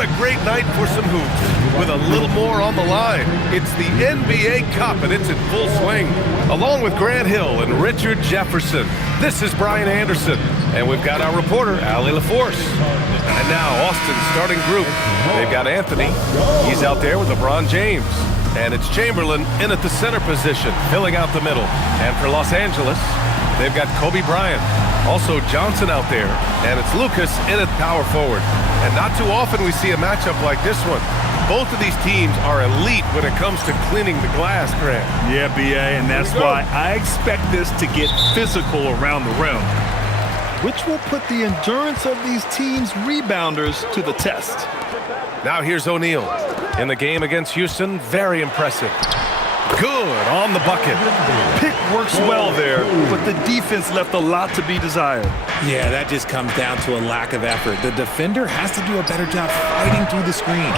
What a great night for some hoops. With a little more on the line, it's the NBA Cup and it's in full swing. Along with Grant Hill and Richard Jefferson, this is Brian Anderson. And we've got our reporter, Allie LaForce. And now Austin's starting group. They've got Anthony. He's out there with LeBron James. And it's Chamberlain in at the center position, filling out the middle. And for Los Angeles, they've got Kobe Bryant. Also Johnson out there, and it's Lucas in at power forward. And not too often we see a matchup like this one. Both of these teams are elite when it comes to cleaning the glass, Grant. Yeah, B.A., and that's why I expect this to get physical around the rim, which will put the endurance of these teams' rebounders to the test. Now here's O'Neal. In the game against Houston, very impressive. Good on the bucket. Pick works well there, but the defense left a lot to be desired. Yeah, that just comes down to a lack of effort. The defender has to do a better job fighting through the screen.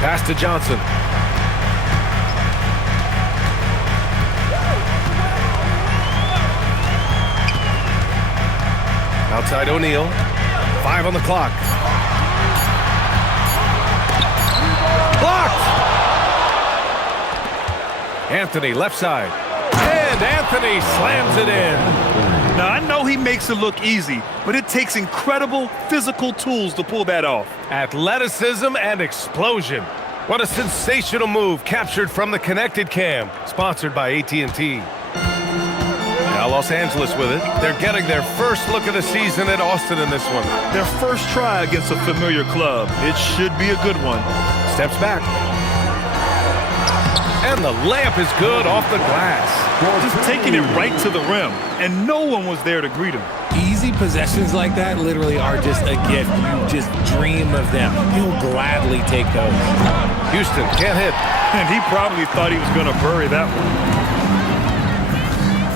Pass to Johnson. Outside O'Neal. 5 on the clock. Blocked! Anthony, left side. And Anthony slams it in. Now, I know he makes it look easy, but it takes incredible physical tools to pull that off. Athleticism and explosion. What a sensational move captured from the Connected Cam, sponsored by AT&T. Now Los Angeles with it. They're getting their first look of the season at Austin in this one. Their first try against a familiar club. It should be a good one. Steps back. And the layup is good off the glass. Just taking it right to the rim, and no one was there to greet him. Easy possessions like that literally are just a gift. You just dream of them. You'll gladly take those. Houston can't hit. And he probably thought he was going to bury that one.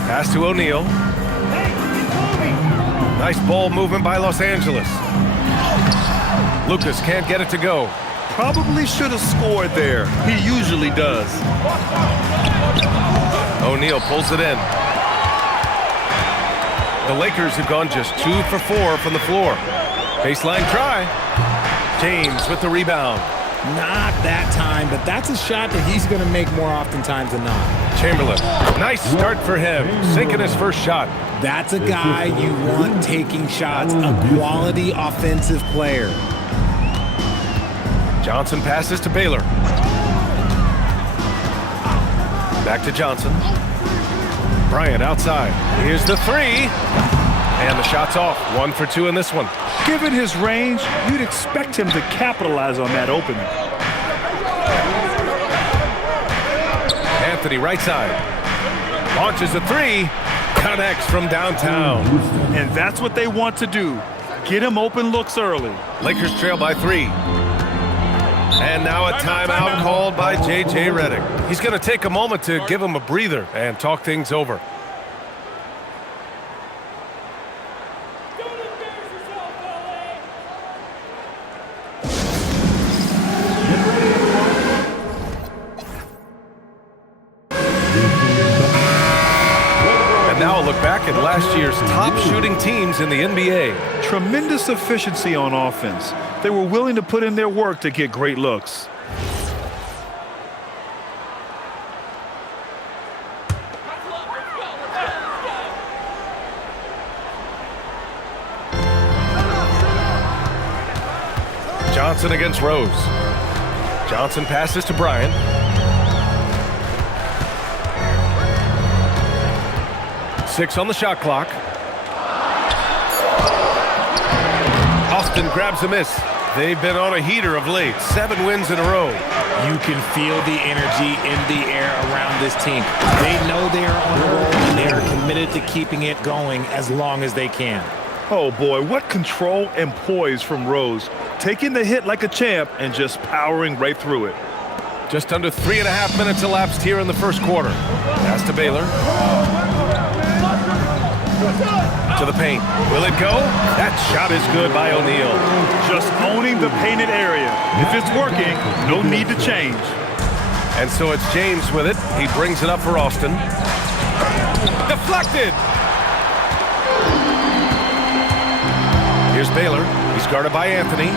Pass to O'Neal. Nice ball movement by Los Angeles. Lucas can't get it to go. Probably should have scored there. He usually does. O'Neal pulls it in. The Lakers have gone just 2 for 4 from the floor. Baseline try. James with the rebound. Not that time, but that's a shot that he's going to make more oftentimes than not. Chamberlain, nice start for him, sinking his first shot. That's a guy you want taking shots, a quality offensive player. Johnson passes to Baylor. Back to Johnson. Bryant outside. Here's the three. And the shot's off. 1 for 2 in this one. Given his range, you'd expect him to capitalize on that opening. Anthony right side. Launches a three. Connects from downtown. And that's what they want to do. Get him open looks early. Lakers trail by 3. And now a timeout called by J.J. Redick. He's going to take a moment to give him a breather and talk things over. And now a look back at last year's top shooting teams in the NBA. Tremendous efficiency on offense. They were willing to put in their work to get great looks. Johnson against Rose. Johnson passes to Bryant. Six on the shot clock. Austin grabs a miss. They've been on a heater of late. 7 wins in a row. You can feel the energy in the air around this team. They know they are on a roll, and they are committed to keeping it going as long as they can. Oh boy, what control and poise from Rose. Taking the hit like a champ and just powering right through it. Just under 3.5 minutes elapsed here in the first quarter. Pass to Baylor. To the paint. Will it go? That shot is good by O'Neal. Just owning the painted area. If it's working, no need to change. And so it's James with it. He brings it up for Austin. Deflected. Here's Baylor. He's guarded by Anthony.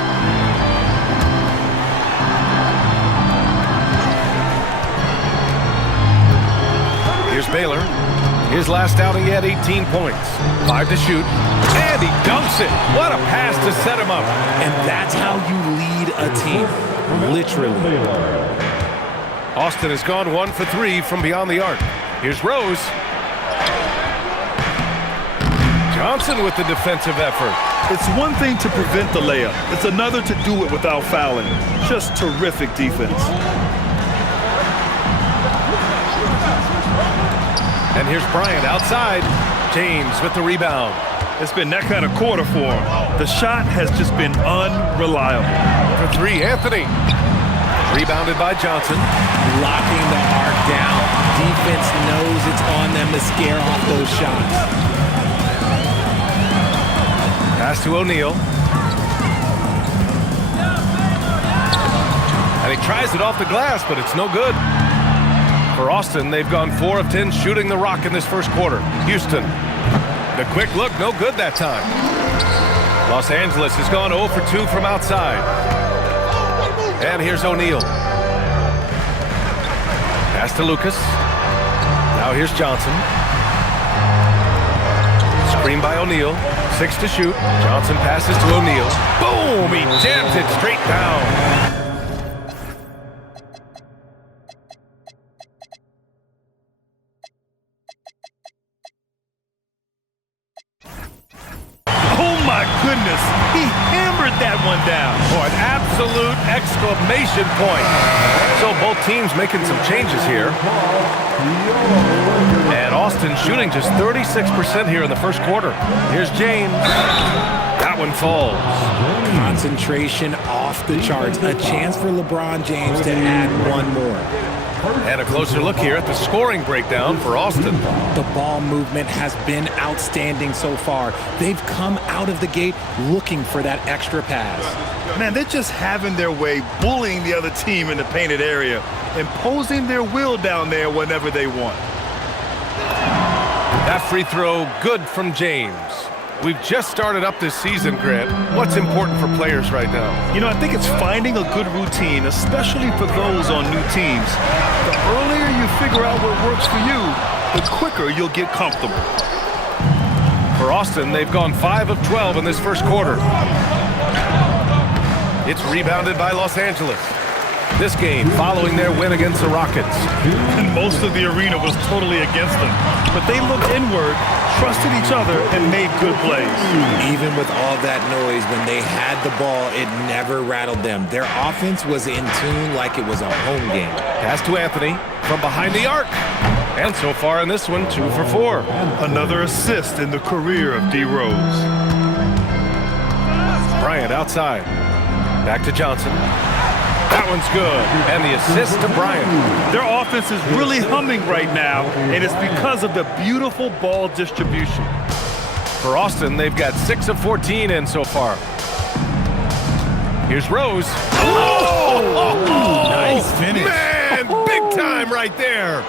Here's Baylor. His last outing, he had 18 points. 5 to shoot. And he dunks it. What a pass to set him up. And that's how you lead a team. Literally. Austin has gone 1 for 3 from beyond the arc. Here's Rose. Johnson with the defensive effort. It's one thing to prevent the layup. It's another to do it without fouling. Just terrific defense. And here's Bryant outside. James with the rebound. It's been that kind of quarter for him. The shot has just been unreliable. For 3, Anthony. Rebounded by Johnson. Locking the arc down. Defense knows it's on them to scare off those shots. Pass to O'Neal. And he tries it off the glass, but it's no good. For Austin, they've gone 4 of 10 shooting the rock in this first quarter. Houston. The quick look, no good that time. Los Angeles has gone 0 for 2 from outside. And here's O'Neal. Pass to Lucas. Now here's Johnson. Screen by O'Neal. 6 to shoot. Johnson passes to O'Neal. Boom! He jams it straight down. My goodness, he hammered that one down. Oh, an absolute exclamation point. So both teams making some changes here. And Austin shooting just 36% here in the first quarter. Here's James. That one falls. Concentration off the charts. A chance for LeBron James to add one more. And a closer look here at the scoring breakdown for Austin. The ball movement has been outstanding so far. They've come out of the gate looking for that extra pass. Man, they're just having their way, bullying the other team in the painted area, imposing their will down there whenever they want. That free throw, good from James. We've just started up this season, Grant. What's important for players right now? You know, I think it's finding a good routine, especially for those on new teams. The earlier you figure out what works for you, the quicker you'll get comfortable. For Austin, they've gone 5 of 12 in this first quarter. It's rebounded by Los Angeles. This game following their win against the Rockets. And most of the arena was totally against them. But they looked inward, trusted each other, and made good plays. Even with all that noise, when they had the ball, it never rattled them. Their offense was in tune like it was a home game. Pass to Anthony from behind the arc. And so far in this one, 2 for 4. Another assist in the career of D. Rose. Bryant outside. Back to Johnson. That one's good. And the assist to Bryant. Their offense is really humming right now, and it's because of the beautiful ball distribution. For Austin, they've got 6 of 14 in so far. Here's Rose. Oh! Nice finish. Man, big time right there.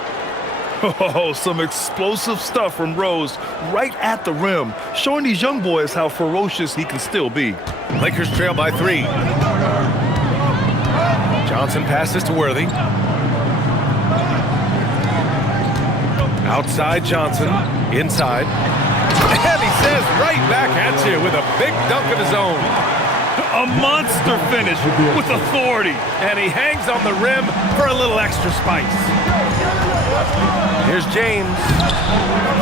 Oh, some explosive stuff from Rose right at the rim, showing these young boys how ferocious he can still be. Lakers trail by 3. Johnson passes to Worthy. Outside Johnson, inside. And he says right back at you with a big dunk of his own. A monster finish with authority. And he hangs on the rim for a little extra spice. Here's James.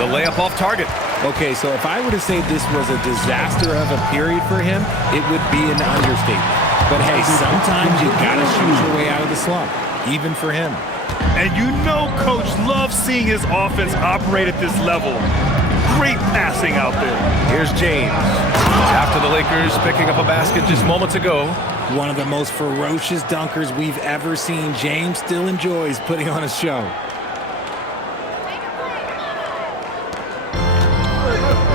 The layup off target. Okay, so if I were to say this was a disaster of a period for him, it would be an understatement. But hey, sometimes you gotta shoot your way out of the slump, even for him. And you know Coach loves seeing his offense operate at this level. Great passing out there. Here's James. After the Lakers picking up a basket just moments ago. One of the most ferocious dunkers we've ever seen. James still enjoys putting on a show.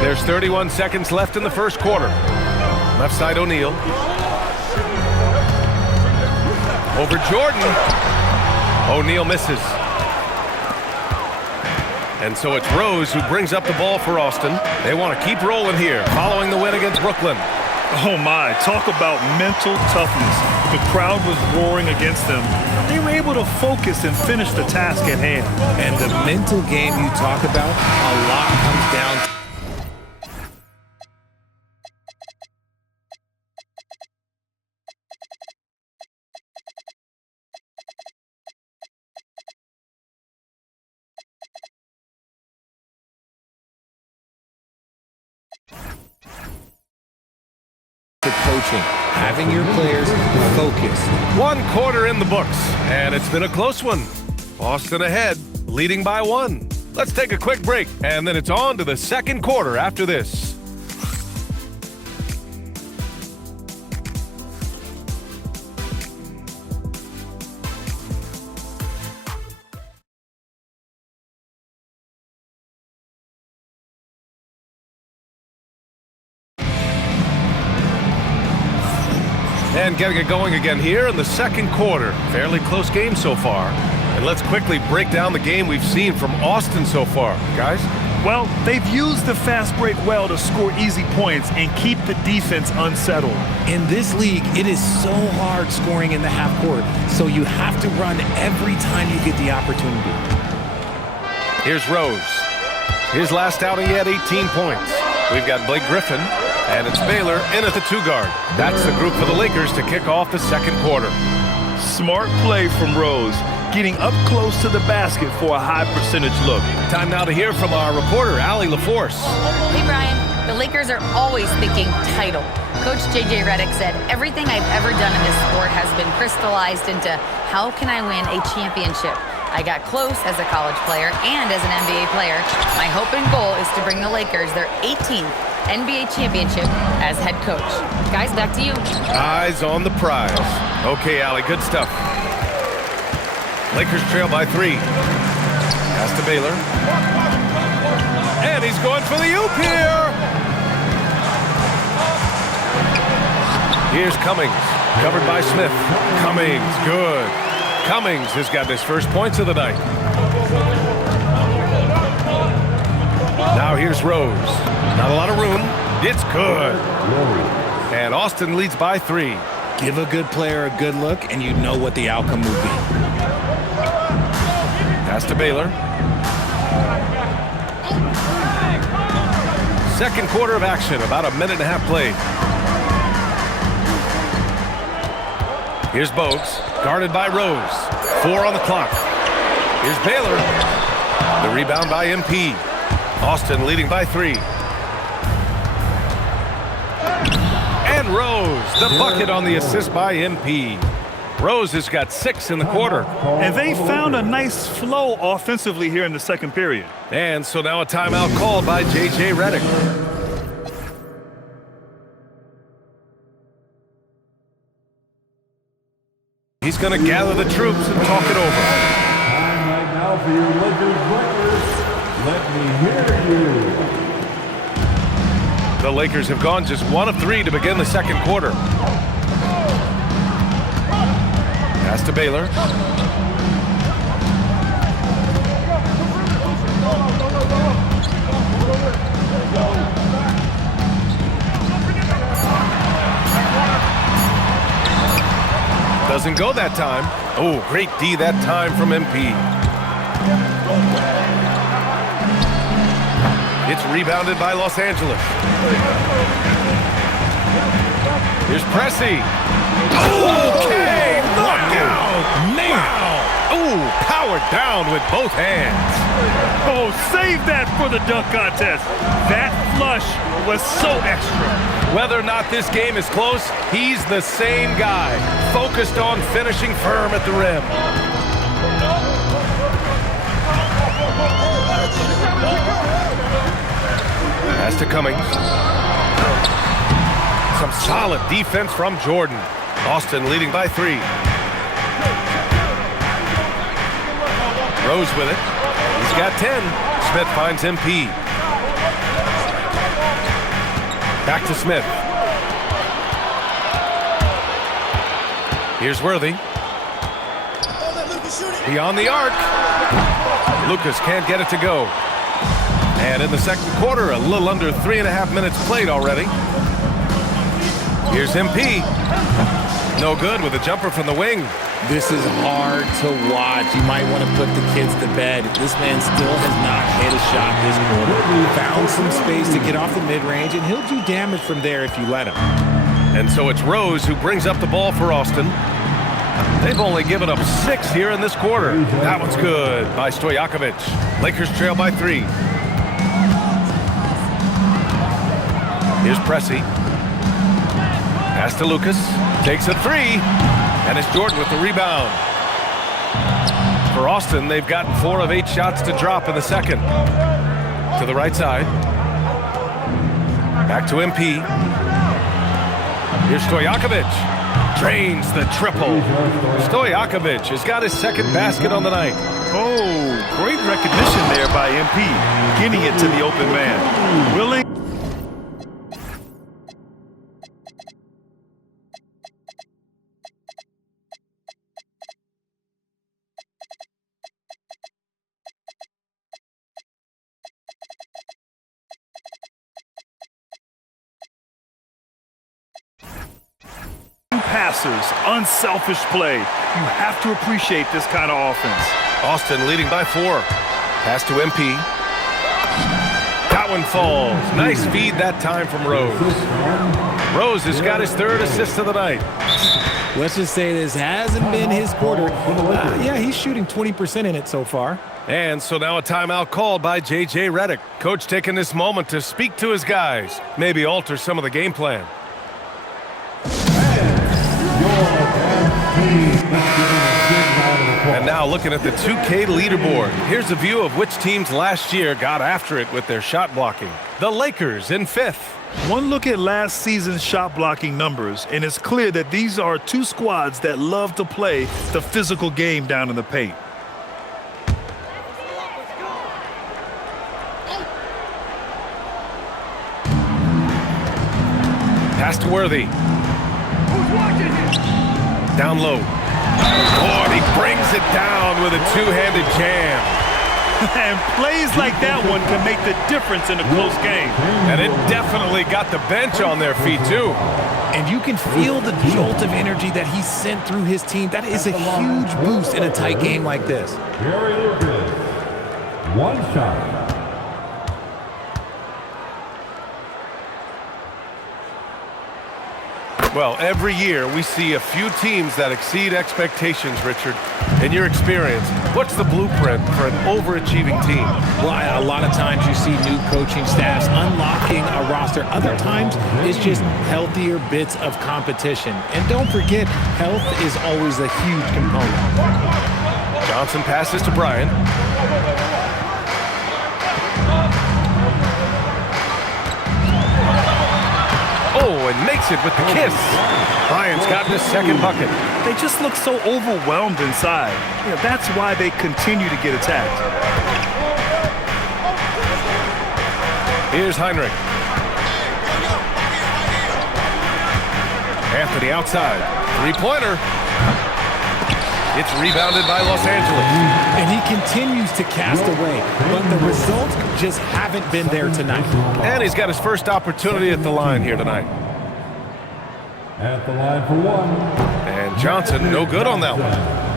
There's 31 seconds left in the first quarter. Left side O'Neal. Over Jordan. O'Neal misses. And so it's Rose who brings up the ball for Austin. They want to keep rolling here, following the win against Brooklyn. Oh my, talk about mental toughness. The crowd was roaring against them. They were able to focus and finish the task at hand. And the mental game you talk about, a lot comes down to coaching, having your players focus. 1 quarter in the books, and it's been a close one. Boston ahead, leading by 1. Let's take a quick break, and then it's on to the second quarter after this. And getting it going again here in the second quarter. Fairly close game so far. And let's quickly break down the game we've seen from Austin so far. Guys? Well, they've used the fast break well to score easy points and keep the defense unsettled. In this league, it is so hard scoring in the half court, so you have to run every time you get the opportunity. Here's Rose. His last outing, he had 18 points. We've got Blake Griffin, and it's Baylor in at the 2 guard. That's the group for the Lakers to kick off the second quarter. Smart play from Rose, getting up close to the basket for a high percentage look. Time now to hear from our reporter, Allie LaForce. Hey, Brian. The Lakers are always thinking title. Coach J.J. Redick said, everything I've ever done in this sport has been crystallized into how can I win a championship? I got close as a college player and as an NBA player. My hope and goal is to bring the Lakers their 18th NBA championship as head coach. Guys, back to you. Eyes on the prize. Okay, Allie, good stuff. Lakers trail by 3. Pass to Baylor. And he's going for the oop here. Here's Cummings, covered by Smith. Cummings, good. Cummings has got his first points of the night. Now here's Rose. Not a lot of room. It's good. And Austin leads by 3. Give a good player a good look, and you know what the outcome will be. Pass to Baylor. Second quarter of action, about a minute and a half played. Here's Bogues, guarded by Rose. 4 on the clock. Here's Baylor. The rebound by MP. Austin leading by 3. And Rose, the bucket on the assist by MP. Rose has got 6 in the quarter. And they found a nice flow offensively here in the second period. And so now a timeout called by J.J. Redick. He's going to gather the troops and talk it over. Time right now for your Lakers breakfast. Let me hear you. The Lakers have gone just 1 of 3 to begin the second quarter. Pass to Baylor. Doesn't go that time. Oh, great D that time from MP. It's rebounded by Los Angeles. Here's Pressey. Okay, knockout. Wow. Oh, powered down with both hands. Oh, save that for the dunk contest. That flush was so extra. Whether or not this game is close, he's the same guy, focused on finishing firm at the rim. Pass to Cummings. Some solid defense from Jordan. Austin leading by 3. Rose with it. He's got 10. Smith finds MP. Back to Smith. Here's Worthy. Beyond the arc. Lucas can't get it to go. And in the second quarter, a little under 3.5 minutes played already. Here's MP. No good with a jumper from the wing. This is hard to watch. You might want to put the kids to bed. This man still has not hit a shot this quarter. Found some space to get off the mid-range, and he'll do damage from there if you let him. And so it's Rose who brings up the ball for Austin. They've only given up 6 here in this quarter. That one's good by Stojakovic. Lakers trail by 3. Here's Pressey. Pass to Lucas. Takes a 3. And it's Jordan with the rebound. For Austin, they've gotten 4 of 8 shots to drop in the second. To the right side. Back to MP. Here's Stojakovic. Drains the triple. Stojakovic has got his second basket on the night. Oh, great recognition there by MP. Getting it to the open man. Willing. Passers, unselfish play. You have to appreciate this kind of offense. Austin leading by 4. Pass to MP. That one falls. Nice feed that time from Rose. Rose has got his 3rd assist of the night. Let's just say this hasn't been his quarter. Yeah, he's shooting 20% in it so far. And so now a timeout called by J.J. Redick. Coach taking this moment to speak to his guys. Maybe alter some of the game plan. And now looking at the 2K leaderboard. Here's a view of which teams last year got after it with their shot blocking. The Lakers in 5th. One look at last season's shot blocking numbers, and it's clear that these are 2 squads that love to play the physical game down in the paint. Pass to Worthy. Down low. Oh, and he brings it down with a 2-handed jam. And plays like that one can make the difference in a close game. And it definitely got the bench on their feet, too. And you can feel the jolt of energy that he sent through his team. That is a huge boost in a tight game like this. Gary Lucas, 1 shot. Well, every year we see a few teams that exceed expectations, Richard. In your experience, what's the blueprint for an overachieving team? Well, a lot of times you see new coaching staffs unlocking a roster. Other times it's just healthier bits of competition. And don't forget, health is always a huge component. Johnson passes to Bryant. Oh, and makes it with the kiss. Bryant's gotten his 2nd bucket. They just look so overwhelmed inside. That's why they continue to get attacked. Here's Heinrich. Anthony outside. 3-pointer. It's rebounded by Los Angeles. And he continues to cast away, but the results just haven't been there tonight. And he's got his first opportunity at the line here tonight. At the line for 1. And Johnson, no good on that one.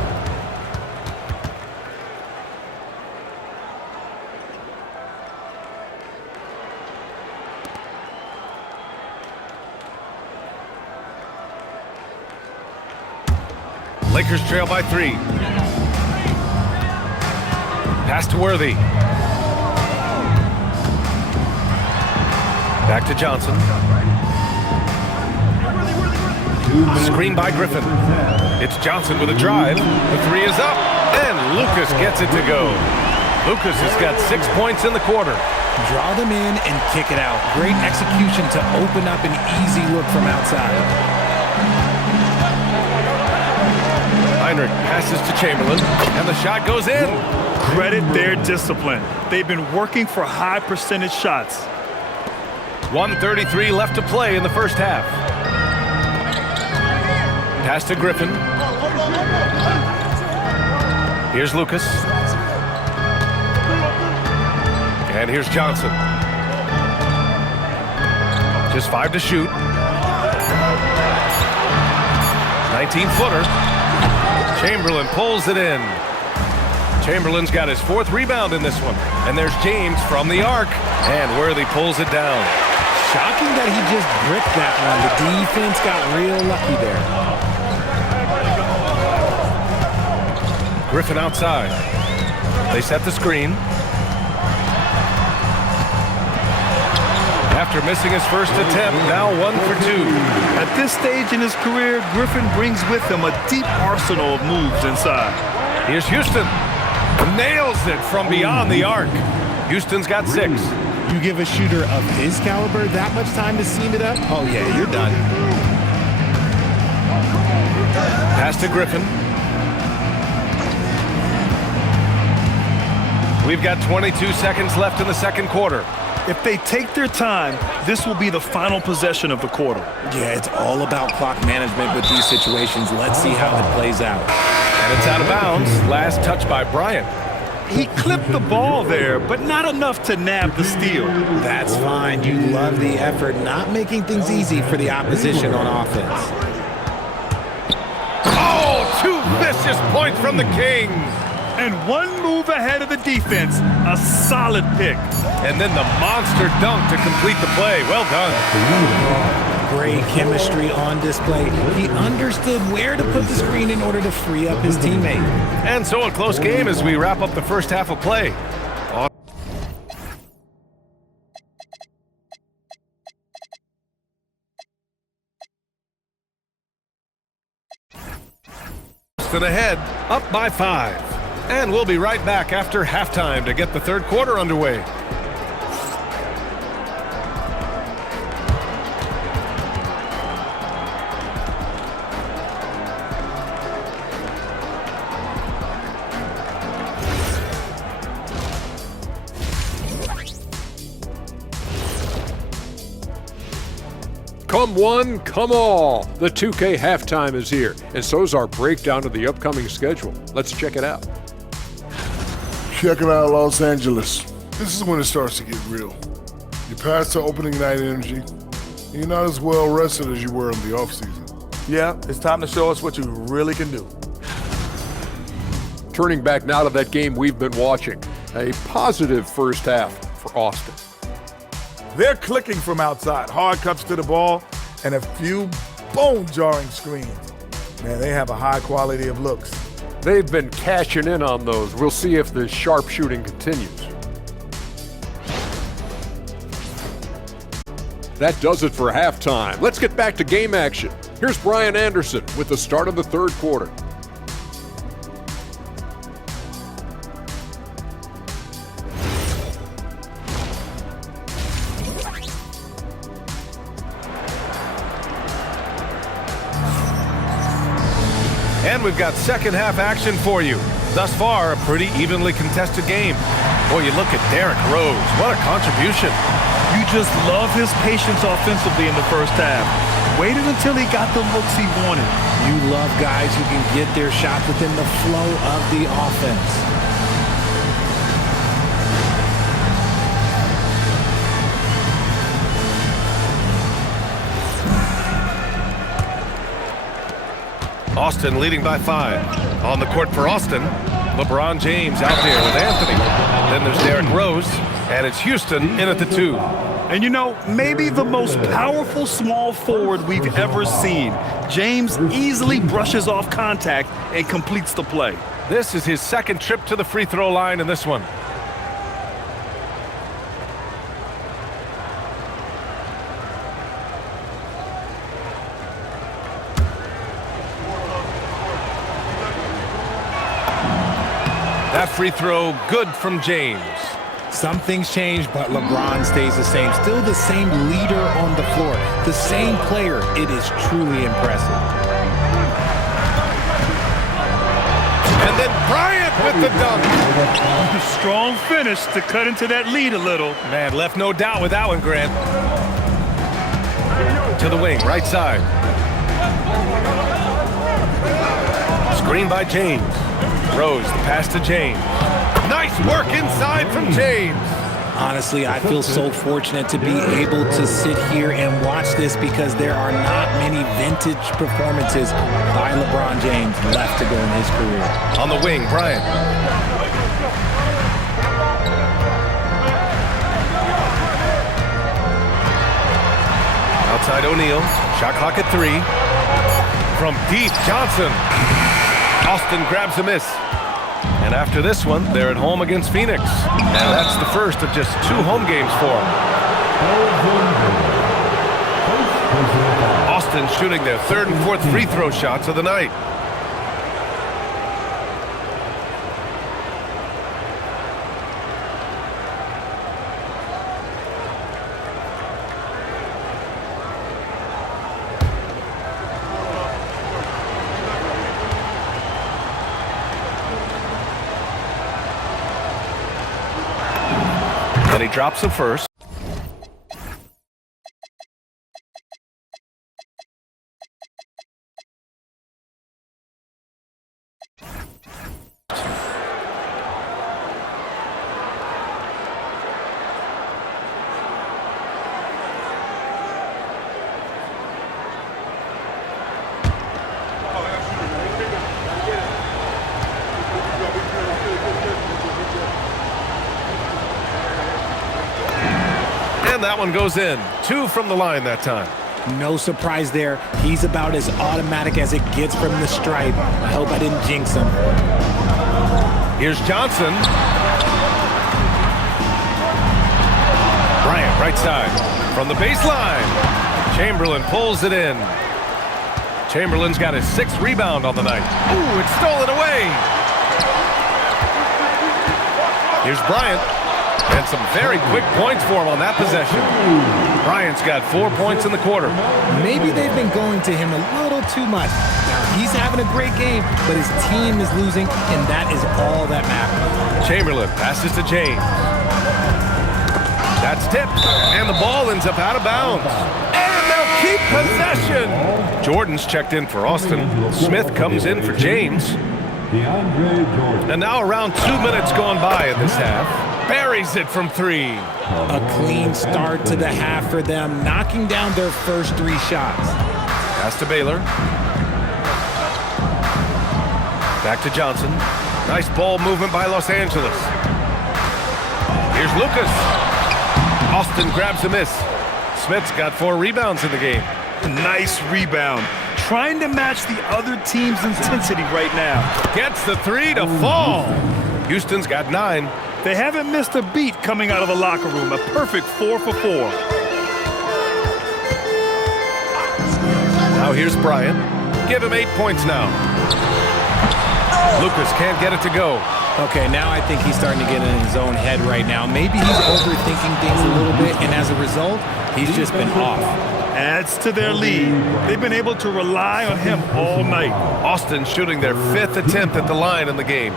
Lakers trail by 3. Pass to Worthy. Back to Johnson. Screen by Griffin. It's Johnson with a drive. The 3 is up, and Lucas gets it to go. Lucas has got 6 points in the quarter. Draw them in and kick it out. Great execution to open up an easy look from outside. Heinrich passes to Chamberlain, and the shot goes in. Credit their discipline. They've been working for high percentage shots. 1:33 left to play in the first half. Pass to Griffin. Here's Lucas. And here's Johnson. Just 5 to shoot. 19-footer. Chamberlain pulls it in. Chamberlain's got his 4th rebound in this one. And there's James from the arc. And Worthy pulls it down. Shocking that he just gripped that one. The defense got real lucky there. Griffin outside. They set the screen. After missing his first attempt, now 1 for 2. At this stage in his career, Griffin brings with him a deep arsenal of moves inside. Here's Houston. Nails it from beyond the arc. Houston's got 6. You give a shooter of his caliber that much time to seam it up? Oh, yeah, you're done. Pass to Griffin. We've got 22 seconds left in the second quarter. If they take their time, this will be the final possession of the quarter. Yeah, it's all about clock management with these situations. Let's see how it plays out. And it's out of bounds. Last touch by Bryant. He clipped the ball there, but not enough to nab the steal. That's fine. You love the effort, not making things easy for the opposition on offense. Oh, 2 vicious points from the Kings. And 1 move ahead of the defense. A solid pick. And then the monster dunk to complete the play. Well done. Great chemistry on display. He understood where to put the screen in order to free up his teammate. And so a close game as we wrap up the first half of play. Austin ahead, up by 5. And we'll be right back after halftime to get the third quarter underway. Come one, come all. The 2K halftime is here, and so is our breakdown of the upcoming schedule. Let's check it out. Check it out, Los Angeles. This is when it starts to get real. You pass the opening night energy, and you're not as well rested as you were in the offseason. Yeah, it's time to show us what you really can do. Turning back now to that game we've been watching. A positive first half for Austin. They're clicking from outside, hard cuts to the ball, and a few bone-jarring screens. Man, they have a high quality of looks. They've been cashing in on those. We'll see if the sharp shooting continues. That does it for halftime. Let's get back to game action. Here's Brian Anderson with the start of the third quarter. And we've got second half action for you. Thus far, a pretty evenly contested game. Boy, you look at Derrick Rose. What a contribution. You just love his patience offensively in the first half. Waited until he got the looks he wanted. You love guys who can get their shot within the flow of the offense. Austin leading by 5. On the court for Austin, LeBron James out there with Anthony. Then there's Derrick Rose, and it's Houston in at the 2. And you know, maybe the most powerful small forward we've ever seen. James easily brushes off contact and completes the play. This is his second trip to the free throw line in this one. That free throw good from James. Some things change, but LeBron stays the same. Still the same leader on the floor. The same player. It is truly impressive. And then Bryant with the dunk. Strong finish to cut into that lead a little. Man, left no doubt with that one, Grant. To the wing, right side. Screen by James. Rose, the pass to James. Nice work inside from James. Honestly, I feel so fortunate to be able to sit here and watch this because there are not many vintage performances by LeBron James left to go in his career. On the wing, Bryant. Outside O'Neal. Shot clock at 3. From deep, Johnson. Austin grabs a miss. And after this one, they're at home against Phoenix. And that's the first of just 2 home games for them. Austin shooting their 3rd and 4th free throw shots of the night. And he drops the first. And that one goes in. 2 from the line that time. No surprise there. He's about as automatic as it gets from the stripe. I hope I didn't jinx him. Here's Johnson. Bryant, right side. From the baseline. Chamberlain pulls it in. Chamberlain's got his 6th rebound on the night. Ooh, it's stolen away. Here's Bryant. And some very quick points for him on that possession. Bryant's got 4 points in the quarter. Maybe they've been going to him a little too much. Now, he's having a great game, but his team is losing, and that is all that matters. Chamberlain passes to James. That's tipped, and the ball ends up out of bounds. And they'll keep possession. Jordan's checked in for Austin. Smith comes in for James. And now around 2 minutes gone by in this half. Buries it from 3. A clean start to the half for them, knocking down their first 3 shots. Pass to Baylor. Back to Johnson. Nice ball movement by Los Angeles. Here's Lucas. Austin grabs a miss. Smith's got 4 rebounds in the game. Nice rebound. Trying to match the other team's intensity right now. Gets the 3 to fall. Houston's got 9. They haven't missed a beat coming out of the locker room. A perfect 4 for 4. Now here's Bryant. Give him 8 points now. Lucas can't get it to go. Okay, now I think he's starting to get in his own head right now. Maybe he's overthinking things a little bit, and as a result, he's just been off. Adds to their lead. They've been able to rely on him all night. Austin shooting their 5th attempt at the line in the game.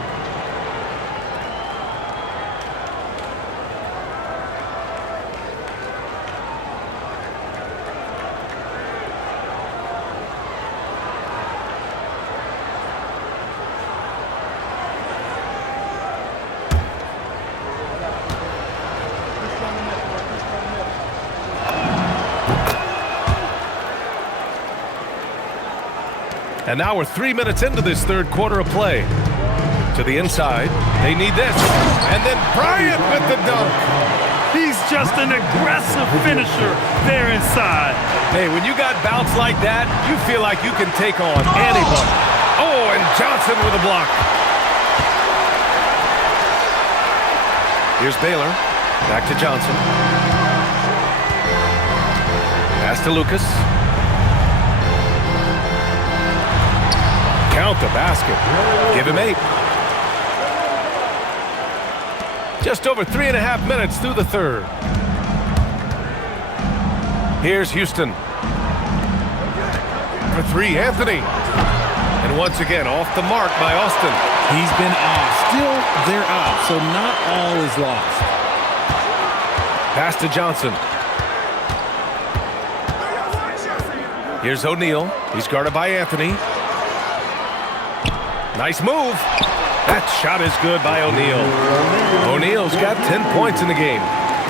And now we're 3 minutes into this 3rd quarter of play. To the inside. They need this. And then Bryant with the dunk. He's just an aggressive finisher there inside. Hey, when you got bounce like that, you feel like you can take on anybody. Oh, and Johnson with a block. Here's Baylor. Back to Johnson. Pass to Lucas. Count the basket. Give him 8. Just over 3.5 minutes through the 3rd. Here's Houston. For 3, Anthony. And once again, off the mark by Austin. He's been off. Still, they're up, so not all is lost. Pass to Johnson. Here's O'Neal. He's guarded by Anthony. Nice move. That shot is good by O'Neal. O'Neal's got 10 points in the game.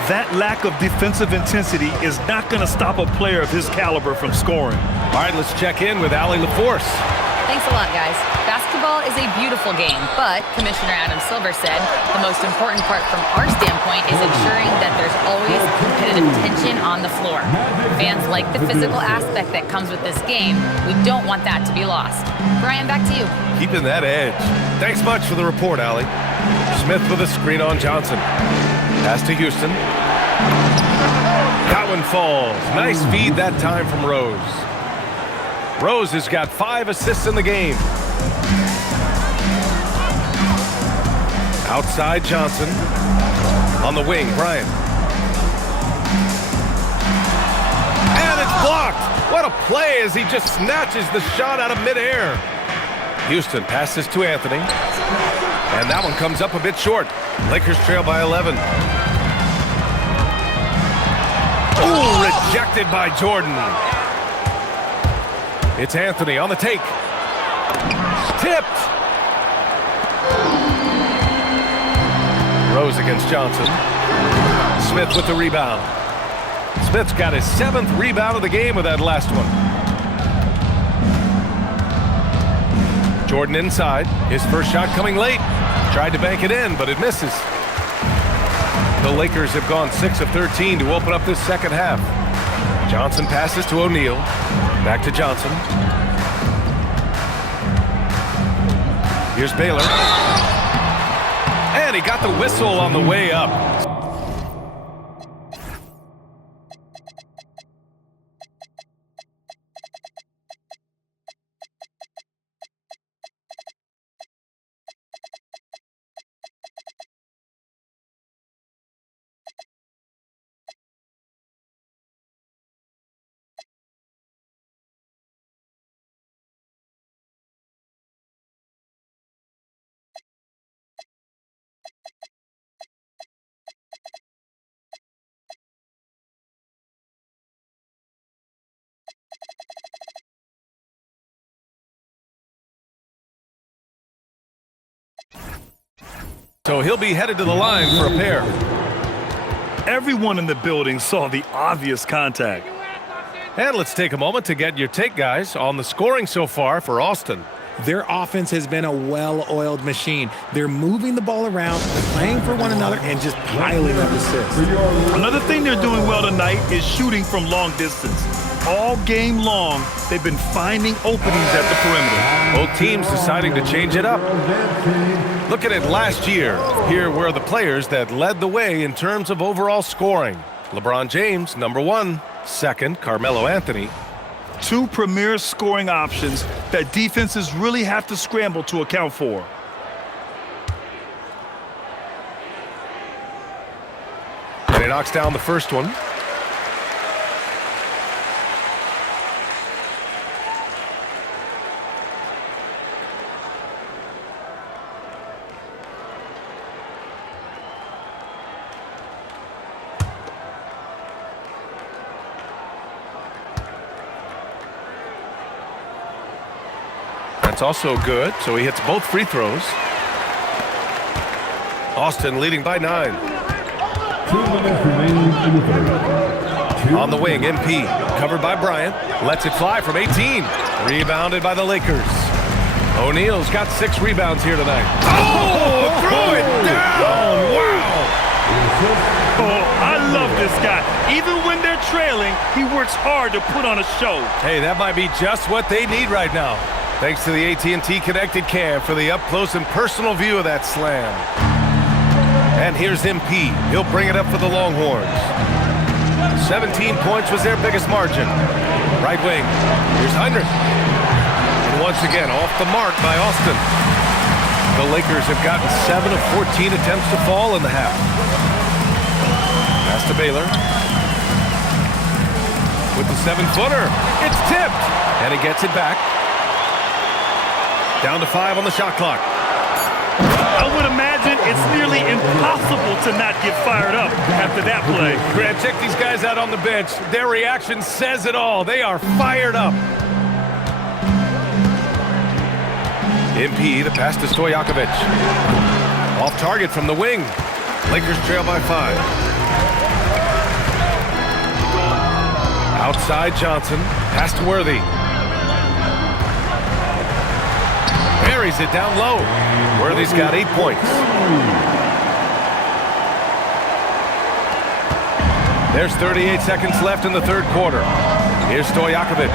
That lack of defensive intensity is not going to stop a player of his caliber from scoring. All right, let's check in with Allie LaForce. Thanks a lot, guys. Basketball is a beautiful game, but Commissioner Adam Silver said the most important part from our standpoint is ensuring that there's always competitive tension on the floor. Fans like the physical aspect that comes with this game. We don't want that to be lost. Brian, back to you. Keeping that edge. Thanks much for the report, Allie. Smith with a screen on Johnson. Pass to Houston. That one falls. Nice feed that time from Rose. Rose has got 5 assists in the game. Outside Johnson. On the wing, Bryant. And it's blocked. What a play as he just snatches the shot out of midair. Houston passes to Anthony. And that one comes up a bit short. Lakers trail by 11. Ooh, rejected by Jordan. It's Anthony on the take. Tipped. Rose against Johnson. Smith with the rebound. Smith's got his 7th rebound of the game with that last one. Jordan inside. His first shot coming late. Tried to bank it in, but it misses. The Lakers have gone 6 of 13 to open up this second half. Johnson passes to O'Neal. Back to Johnson. Here's Baylor. And he got the whistle on the way up. So he'll be headed to the line for a pair. Everyone in the building saw the obvious contact. And let's take a moment to get your take, guys, on the scoring so far for Austin. Their offense has been a well-oiled machine. They're moving the ball around, playing for one another, and just piling up assists. Another thing they're doing well tonight is shooting from long distance. All game long, they've been finding openings at the perimeter. Both teams deciding to change it up. Look at it last year. Here were the players that led the way in terms of overall scoring. LeBron James, number 1. Second, Carmelo Anthony. 2 premier scoring options that defenses really have to scramble to account for. And he knocks down the first one. That's also good, so he hits both free throws. Austin leading by 9. 2 minutes remaining in the third. On the wing, MP, covered by Bryant, lets it fly from 18. Rebounded by the Lakers. O'Neal's got 6 rebounds here tonight. Oh, throw it down! Wow! Oh, I love this guy. Even when they're trailing, he works hard to put on a show. Hey, that might be just what they need right now. Thanks to the AT&T Connected Cam for the up-close and personal view of that slam. And here's MP. He'll bring it up for the Longhorns. 17 points was their biggest margin. Right wing. Here's Heinrich. And once again, off the mark by Austin. The Lakers have gotten 7 of 14 attempts to fall in the half. Pass to Baylor. With the 7-footer. It's tipped. And he gets it back. Down to 5 on the shot clock. I would imagine it's nearly impossible to not get fired up after that play. Grant, check these guys out on the bench. Their reaction says it all. They are fired up. MP, the pass to Stojakovic. Off target from the wing. Lakers trail by 5. Outside Johnson. Pass to Worthy. Buries it down low. Worthy's got 8 points. There's 38 seconds left in the third quarter. Here's Stojakovic.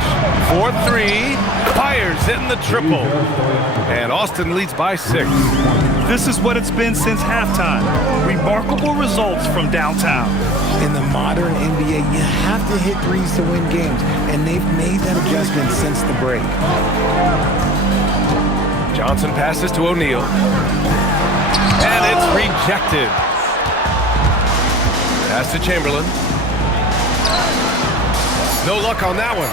4-3. Fires in the triple. And Austin leads by 6. This is what it's been since halftime. Remarkable results from downtown. In the modern NBA, you have to hit threes to win games, and they've made that adjustment since the break. Johnson passes to O'Neal. And it's rejected. Pass to Chamberlain. No luck on that one.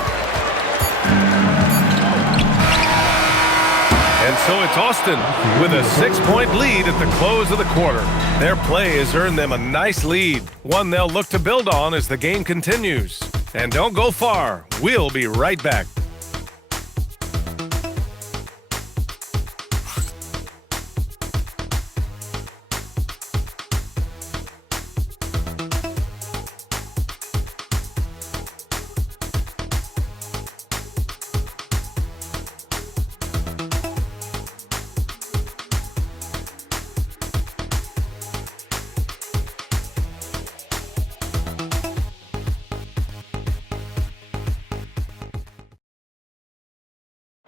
And so it's Austin with a 6-point lead at the close of the quarter. Their play has earned them a nice lead, one they'll look to build on as the game continues. And don't go far. We'll be right back.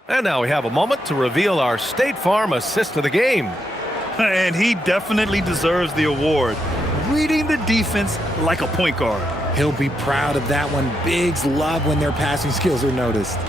And now we have a moment to reveal our State Farm assist of the game. And he definitely deserves the award. Reading the defense like a point guard. He'll be proud of that one. Bigs love when their passing skills are noticed.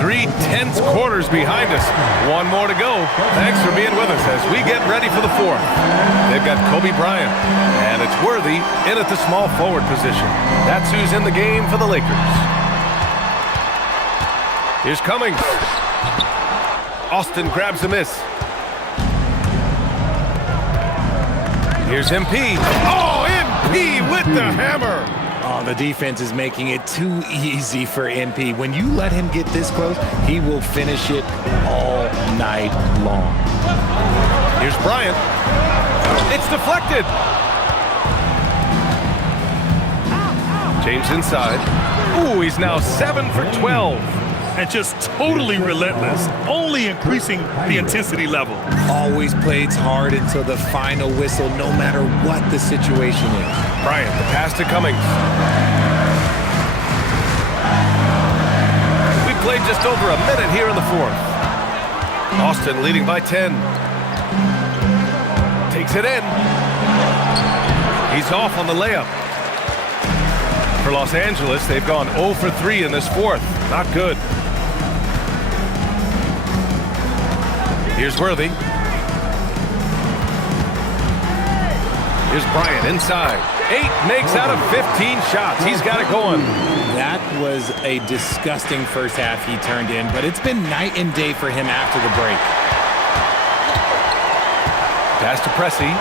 Three tense quarters behind us. One more to go. Thanks for being with us as we get ready for the fourth. They've got Kobe Bryant, and it's Worthy in at the small forward position. That's who's in the game for the Lakers. Here's Cummings. Austin grabs the miss. Here's MP. Oh, MP with the hammer. Oh, the defense is making it too easy for MP. When you let him get this close, he will finish it all night long. Here's Bryant. It's deflected. James inside. Ooh, he's now 7 for 12. And just totally relentless, only increasing the intensity level. Always plays hard until the final whistle, no matter what the situation is. Bryant, the pass to Cummings. We played just over a minute here in the fourth. Austin leading by 10. Takes it in. He's off on the layup. For Los Angeles, they've gone 0 for 3 in this fourth. Not good. Here's Worthy. Here's Bryant inside. 8 makes out of 15 shots. He's got it going. That was a disgusting first half he turned in, but it's been night and day for him after the break. Pass to Pressey.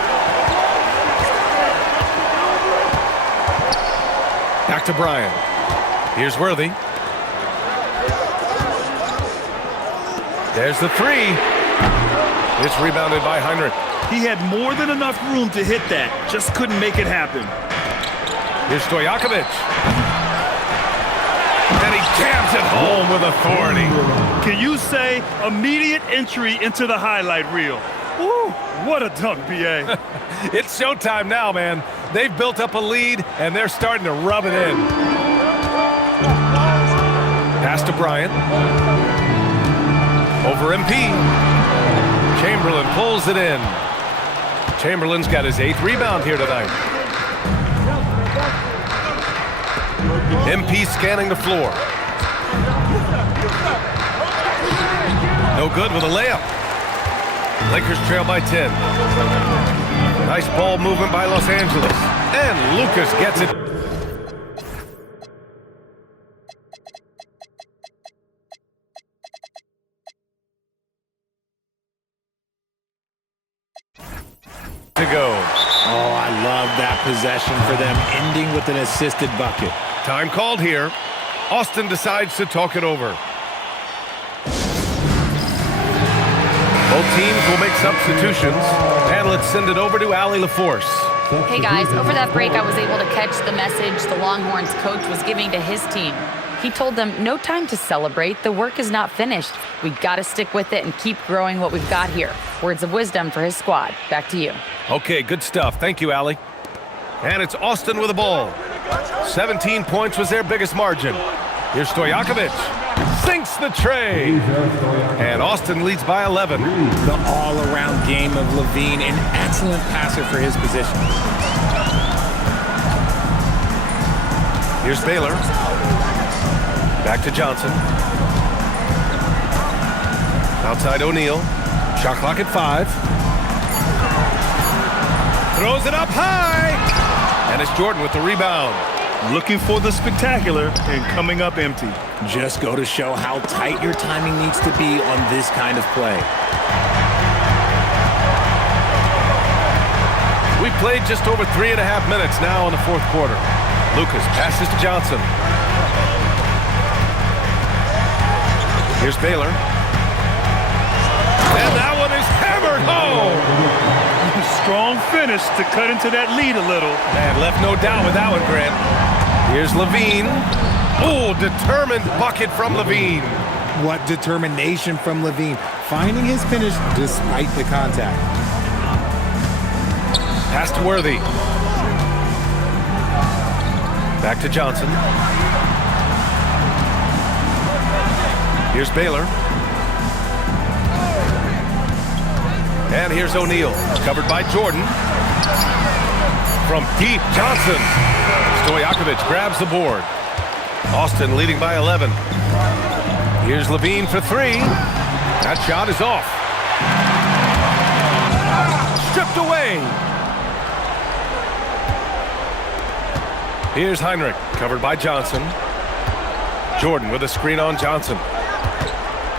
Back to Bryant. Here's Worthy. There's the three. It's rebounded by Heinrich. He had more than enough room to hit that. Just couldn't make it happen. Here's Stojakovic. And he jams it home with authority. Can you say immediate entry into the highlight reel? Woo, what a dunk, B.A. It's showtime now, man. They've built up a lead, and they're starting to rub it in. Pass to Bryant. Over MP. Chamberlain pulls it in. Chamberlain's got his 8th rebound here tonight. MP scanning the floor. No good with a layup. Lakers trail by 10. Nice ball movement by Los Angeles. And Lucas gets it. To go. Oh, I that possession for them, ending with an assisted bucket. Time called here. Austin decides to talk it over. Both teams will make substitutions, and let's send it over to Allie LaForce. Hey guys, over that break I was able to catch the message the Longhorns coach was giving to his team. He told them, no time to celebrate. The work is not finished. We've got to stick with it and keep growing what we've got here. Words of wisdom for his squad. Back to you. Okay, good stuff. Thank you, Allie. And it's Austin with the ball. 17 points was their biggest margin. Here's Stojakovic. Sinks the tray. And Austin leads by 11. The all-around game of Levine, an excellent passer for his position. Here's Baylor. Back to Johnson. Outside O'Neal. Shot clock at 5. Throws it up high. And it's Jordan with the rebound. Looking for the spectacular and coming up empty. Just go to show how tight your timing needs to be on this kind of play. We've played just over 3.5 minutes now in the fourth quarter. Lucas passes to Johnson. Here's Baylor. And that one is hammered home. Strong finish to cut into that lead a little. And left no doubt with that one, Grant. Here's Levine. Oh, determined bucket from Levine. What determination from Levine, finding his finish despite the contact. Pass to Worthy. Back to Johnson. Here's Baylor. And here's O'Neal, covered by Jordan. From deep, Johnson. Stojakovic grabs the board. Austin leading by 11. Here's Levine for 3. That shot is off. Stripped away. Here's Heinrich, covered by Johnson. Jordan with a screen on Johnson.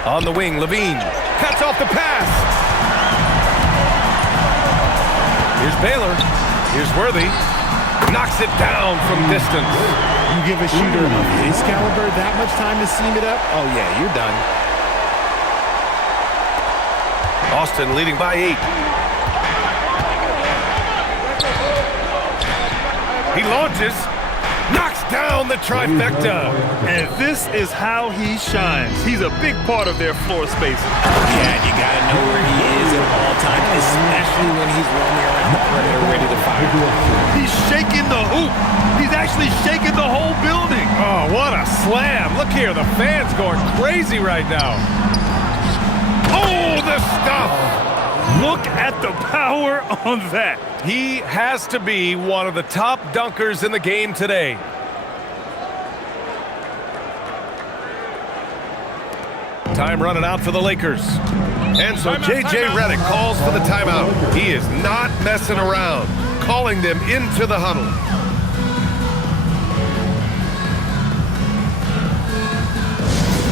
On the wing, Levine cuts off the pass. Here's Baylor. Here's Worthy. Knocks it down from distance. You give a shooter of his caliber that much time to seam it up? Oh, yeah, you're done. Austin leading by 8. He launches. Knocks down the trifecta. And this is how he shines. He's a big part of their floor space. Yeah, you got to know where he is at all times, especially when he's roaming around the perimeter ready to fire. He's shaking the hoop. He's actually shaking the whole building. Oh, what a slam. Look here, the fans going crazy right now. Oh, the stuff. Look at the power on that. He has to be one of the top dunkers in the game today. Time running out for the Lakers. And so J.J. Redick calls for the timeout. He is not messing around, calling them into the huddle.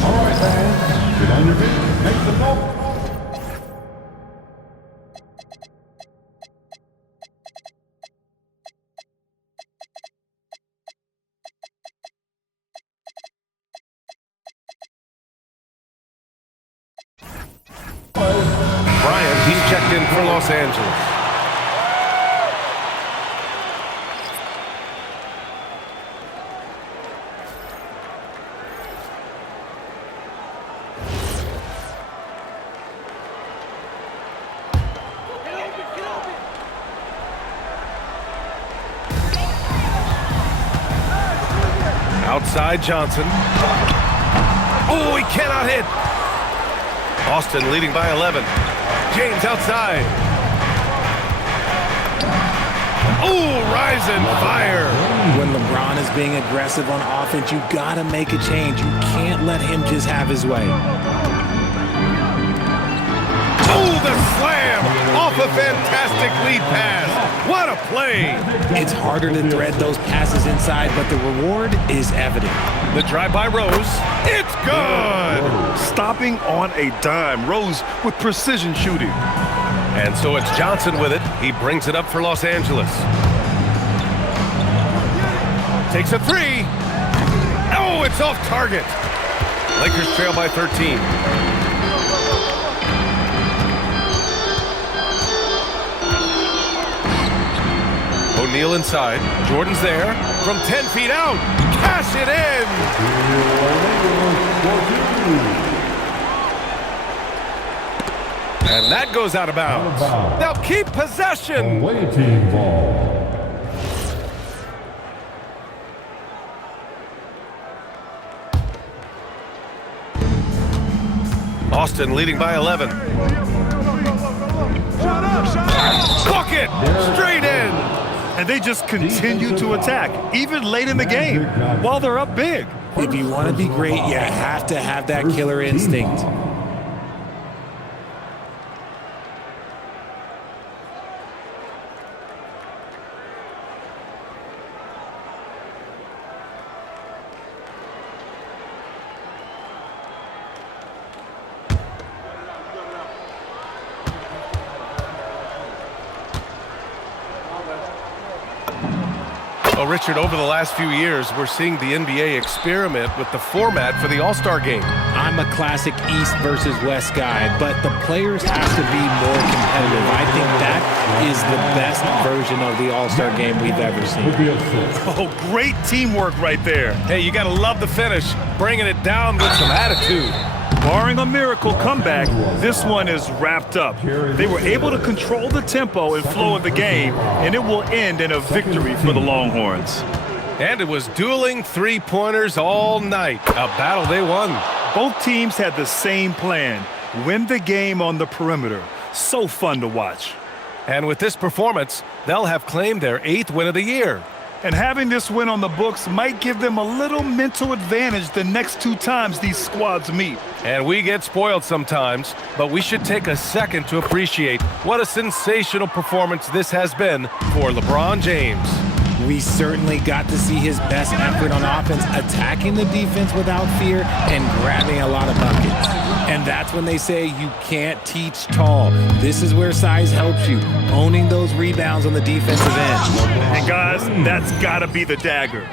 All right, fans, get on your feet, make some noise. Bryant, he's checked in for Los Angeles. Outside Johnson. Oh, he cannot hit. Austin leading by 11. James outside. Oh, rise and fire. When LeBron is being aggressive on offense, you got to make a change. You can't let him just have his way. Oh, the slam off a fantastic lead pass. What a play. It's harder to thread those passes inside, but the reward is evident. The drive by Rose. It's good. Stopping on a dime. Rose with precision shooting. And so it's Johnson with it. He brings it up for Los Angeles. Takes a three. Oh, it's off target. Lakers trail by 13. O'Neal inside. Jordan's there. From 10 feet out. Cash it in. And that goes out of bounds. They'll keep possession. Away team ball. Austin leading by 11. Bucket! Straight in! And they just continue to attack, even late in the game, while they're up big. If you want to be great, you have to have that killer instinct. Well, Richard, over the last few years, we're seeing the NBA experiment with the format for the All-Star game. I'm a classic East versus West guy, but the players have to be more competitive. I think that is the best version of the All-Star game we've ever seen. Oh, great teamwork right there. Hey, you got to love the finish, bringing it down with some attitude. Barring a miracle comeback, this one is wrapped up. They were able to control the tempo and flow of the game, and it will end in a victory for the Longhorns. And it was dueling three-pointers all night. A battle they won. Both teams had the same plan: win the game on the perimeter. So fun to watch. And with this performance, they'll have claimed their 8th win of the year. And having this win on the books might give them a little mental advantage the next 2 times these squads meet. And we get spoiled sometimes, but we should take a second to appreciate what a sensational performance this has been for LeBron James. We certainly got to see his best effort on offense, attacking the defense without fear and grabbing a lot of buckets. And that's when they say you can't teach tall. This is where size helps you, owning those rebounds on the defensive end. And guys, that's gotta be the dagger.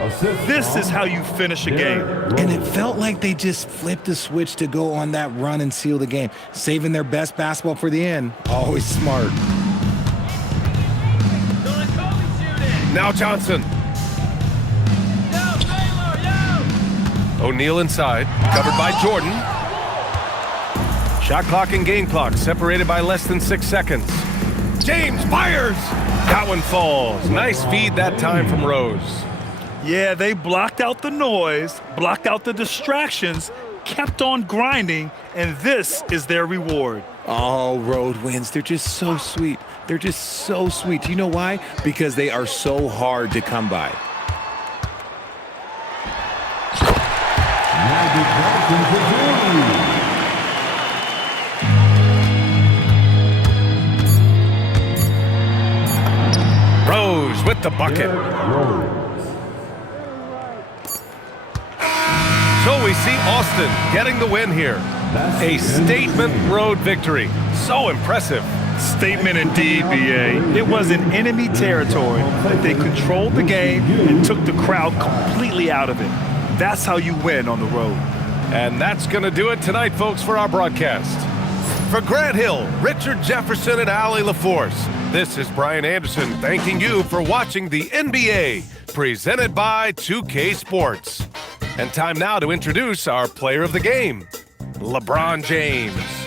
This is how you finish a game. And it felt like they just flipped the switch to go on that run and seal the game, saving their best basketball for the end. Always smart. Now Johnson. O'Neal inside, covered by Jordan. Shot clock and game clock separated by less than 6 seconds. James fires. That one falls. Nice feed that time from Rose. Yeah, they blocked out the noise, blocked out the distractions, kept on grinding, and this is their reward. Oh, road wins. They're just so sweet. They're just so sweet. Do you know why? Because they are so hard to come by. Rose with the bucket. So we see Austin getting the win here. A statement road victory. So impressive. Statement indeed, B.A. It was in enemy territory, but they controlled the game and took the crowd completely out of it. That's how you win on the road. And that's going to do it tonight, folks, for our broadcast. For Grant Hill, Richard Jefferson, and Allie LaForce, this is Brian Anderson thanking you for watching the NBA, presented by 2K Sports. And time now to introduce our player of the game, LeBron James.